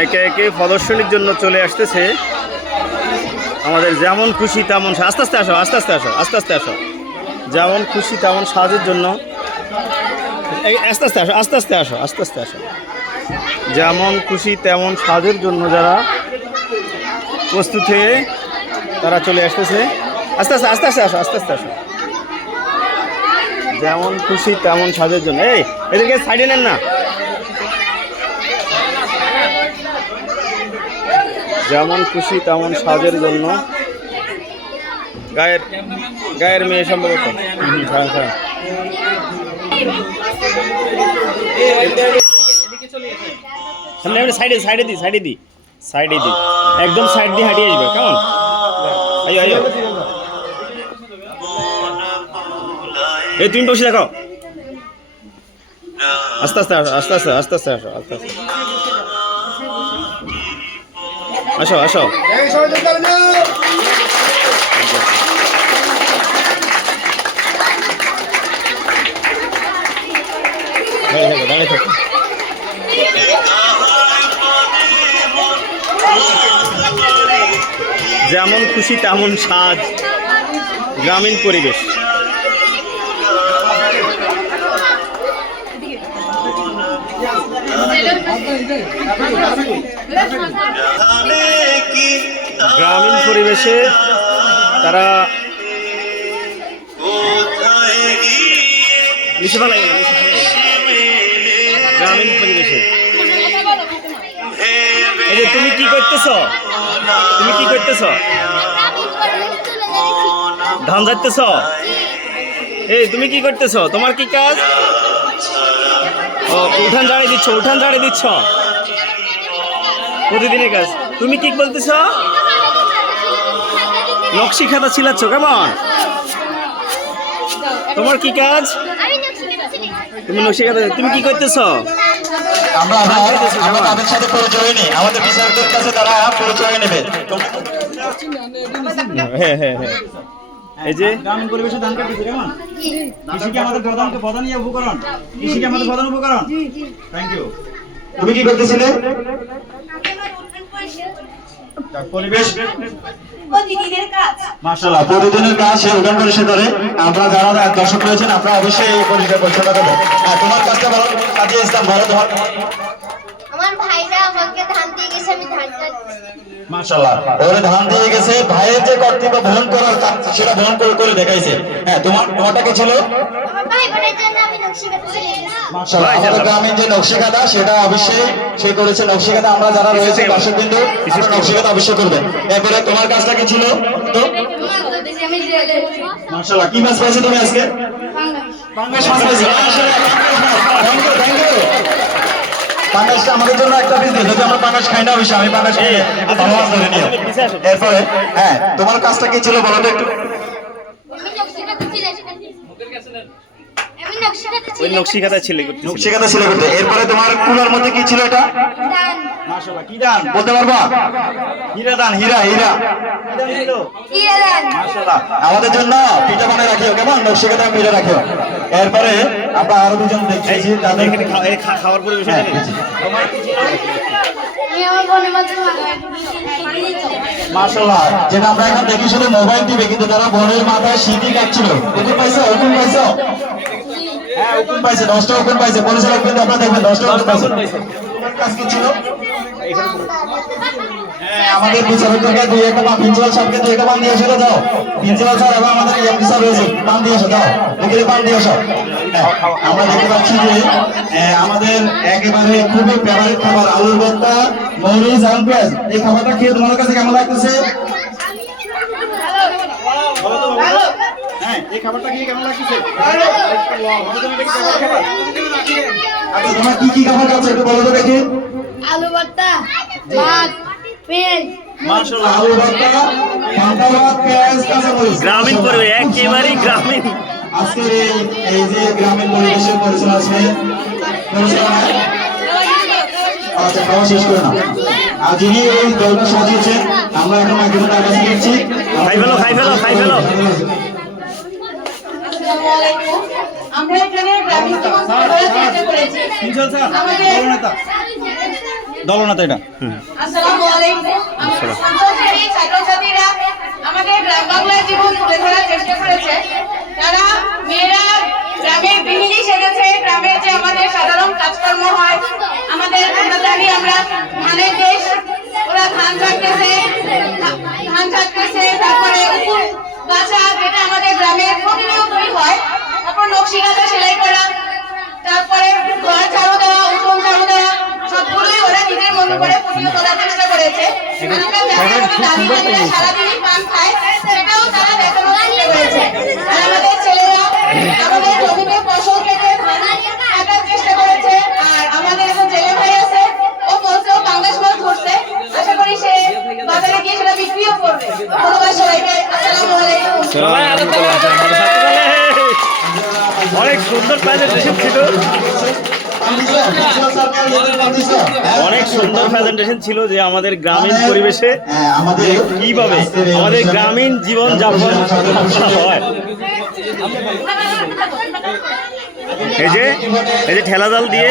একে একে প্রদর্শনীর জন্য চলে আসতেছে আমাদের যেমন খুশি তেমন আস্তে আস্তে আসো আস্তে আস্তে আসো আস্তে আস্তে আসো যেমন খুশি তেমন সাজের জন্য আস্তে আস্তে আসো আস্তে আস্তে আসো আস্তে আস্তে আসো যেমন খুশি তেমন সাজের জন্য যারা প্রস্তুত হয়ে তারা চলে আসতেছে আস্তে আস্তে আস্তে আস্তে আসো আস্তে আস্তে আসো যেমন খুশি তেমন সাজের জন্য এই এদেরকে সাইডে নেন না যেমন খুশি তেমন সাজের জন্য গায়ের মেয়ে সম্ভবত সাইডে সাইডে দি সাইডে দি সাইডে দি একদম সাইড দিয়ে হাঁটিয়ে আসবে কেমন আইও আইও এই তুমি বসে দেখো আস্তে আস্তে আসো আস্তে আস্তে আস্তে আস্তে আসো আস্তে আস্তে আসো আসো দাঁড়িয়ে থাকো যেমন খুশি তেমন সাজ গ্রামীণ পরিবেশ গ্রামীণ পরিবেশে তারা গ্রামীণ পরিবেশে এই যে তুমি কি করতেছ তুমি কি করতেছ ধান যাইতেছ এই তুমি কি করতেছ তোমার কি কাজ ও উঠান ঝাড়িয়ে দিচ্ছ উঠান ঝাড়িয়ে দিচ্ছ প্রতিদিনের কাজ তুমি কি বলতেছ নকশি খাতা ছিলাচ্ছ কেমন তোমার কি কাজ তুমি নকশি খাতা তুমি কি করতেছ আমরা তাদের সাথে পরিচয় নেই আমাদের বিচারকদের কাছে তারা পরিচয় নেবে হ্যাঁ হ্যাঁ হ্যাঁ এই যে গ্রামীণ পরিবেশে ধান কাটতেছে কেমন কৃষিকে আমাদের প্রধান উপকরণ কৃষিকে আমাদের প্রধান উপকরণ থ্যাংক ইউ তুমি কি করতেছিলে পরিবেশ মাশাআল্লাহ প্রতিদিনের কাজ সে উঠান পরিষ্কার করে আমরা যারা দর্শক রয়েছেন আমরা অবশ্যই এই পরিষ্কার পরিচ্ছন্ন করবো তোমার কাজটা ভালো কাজে ইসলাম ভালো তোমার আমার ভাইরা আমাকে ধান দিয়ে গেছে আমি ধান কাটছি মাশাআল্লাহ ওরে ধান দিয়ে গেছে ভাইয়ের যে কর্তব্য বহন করার সেটা বহন করে দেখাইছে তোমারটা কি ছিল আমার ভাই বোনের জন্য আমি নকশি কাটছি মাশাআল্লাহ আমাদের গ্রামীণ যে নকশিকাঁথা সেটা অবশ্যই সে করেছে নকশিকাঁথা আমরা যারা রয়েছে দর্শকবৃন্দ নকশিকাঁথা অবশ্যই করবেন এরপরে তোমার কাজটা কি ছিল তো মাশাআল্লাহ কি মাছ পাইছো তুমি আজকে পাঙ্গাস মাছ পাইছো মাশাআল্লাহ থ্যাংক ইউ পাঙ্গাসটা আমাদের জন্য একটা পিস দিও যদি আমরা পাঙ্গাস খাই না অবশ্যই আমি পাঙ্গাস খাই ভালো মাছ ধরে নিও এরপরে হ্যাঁ তোমার কাজটা কি ছিল বলো তো একটু ওই নকশি খাতা ছিলে নকশিকাঁথা ছিল করতে এরপরে তোমার কুলার মধ্যে কি ছিল এটা মাশাআল্লাহ কি দান বলতে পারবা হীরা দান হীরা মাশাআল্লাহ আমাদের জন্য পিঠা বানায় রাখিও কেমন নকশিকাঁথা পিঠা রাখিও এরপরে আমরা আরো দুজন দেখেছি তাদের খাওয়ার পরিবেশটা দেখেছি মাশাআল্লাহ যেটা আমরা এখন দেখি শুধু মোবাইল টিভি কিন্তু তারা বোনের মাথায় সিটি কাটছিল উকুন পাইছো হ্যাঁ উকুন পাইছে 10টা উকুন পাইছে পরিচালক কিন্তু আপনারা দেখবেন 10টা উকুন পাইছে তোমার কাজ কি ছিল আমাদের বিচারকদেরকে দুই একটা প্রিন্সিপাল সাহেবকে দুই একটা পান দিয়ে এসে দাও প্রিন্সিপাল স্যার এবং আমাদের এমপি স্যার রয়েছে পান দিয়ে এসো দাও এখানে পান দিয়ে এসো আমরা দেখতে পাচ্ছি যে আমাদের একেবারে খুবই ফেভারিট খাবার আলুর ভর্তা মরিচ আর পেঁয়াজ এই খাবারটা খেয়ে তোমার কাছে কেমন লাগতেছে এই খাবারটা কি কেমন লাগছে আচ্ছা তোমার কি খাবার খাচ্ছ একটু বলো তো দেখি আলু ভর্তা ভাত পেঁয়াজ মাশাআল্লাহ আলু ভর্তা ভাত পেঁয়াজ কাঁচা মরিচ গ্রামীণ পরিবেশ একেবারেই গ্রামীণ আজকে এই যে গ্রামীণ পরিবেশের পরিচালনা আছে আচ্ছা খাওয়া শেষ করে না আর যিনি এই দলটা সাজিয়েছেন আমরা এখন একজন তার কাছে গেছি খাই ফেলো আমরা এখানে গ্রামীণ জীবন করেছি আমাদের দলনাতে এটা। আসসালামু আলাইকুম। আমাদের ছাত্রছাত্রী ছাত্রছাত্রীরা আমাদের গ্রাম বাংলার জীবন তুলে ধরার চেষ্টা করেছে। তারা মেয়েরা গ্রামের গৃহিণী সেজেছে, গ্রামের যে আমাদের সাধারণ কাজকর্ম হয়, আমাদের আমরা জানি আমরা ধানের দেশ, ওরা ধান ছাড়তেছে, তারপরে উকুন গাছা যেটা আমাদের গ্রামের প্রতিনিয়তই হয়, তারপর নকশি কাঁথা সেলাই করা, তারপরে ঘর ঝাড়ু দেওয়া, উঠোন ঝাড়ু দেওয়া, সবগুলোই ওরা নিজের মন করে ফুটিয়ে তোলার চেষ্টা করেছে। আমরা জানি আমাদের দাদি মায়েরা সারাদিনই পান খায়, সেটাও তারা দেখানোর চেষ্টা করেছে। আর আমাদের ছেলেরা আমাদের জমিতে ফসল কেটে ধান কাটার চেষ্টা করেছে। আর আমাদের একজন জেলে ভাই আছে, ও বলছে ও পাঙ্গাস মাছ ধরছে, আশা করি সে বাজারে গিয়ে সেটা বিক্রিও করবে। ধন্যবাদ সবাইকে। আসসালামু আলাইকুম। অনেক সুন্দর প্রেজেন্টেশন ছিল, অনেক সুন্দর প্রেজেন্টেশন ছিল যে আমাদের গ্রামীণ পরিবেশে কিভাবে আমাদের গ্রামীণ জীবন যাপন হয়। এই যে ঠেলা জাল দিয়ে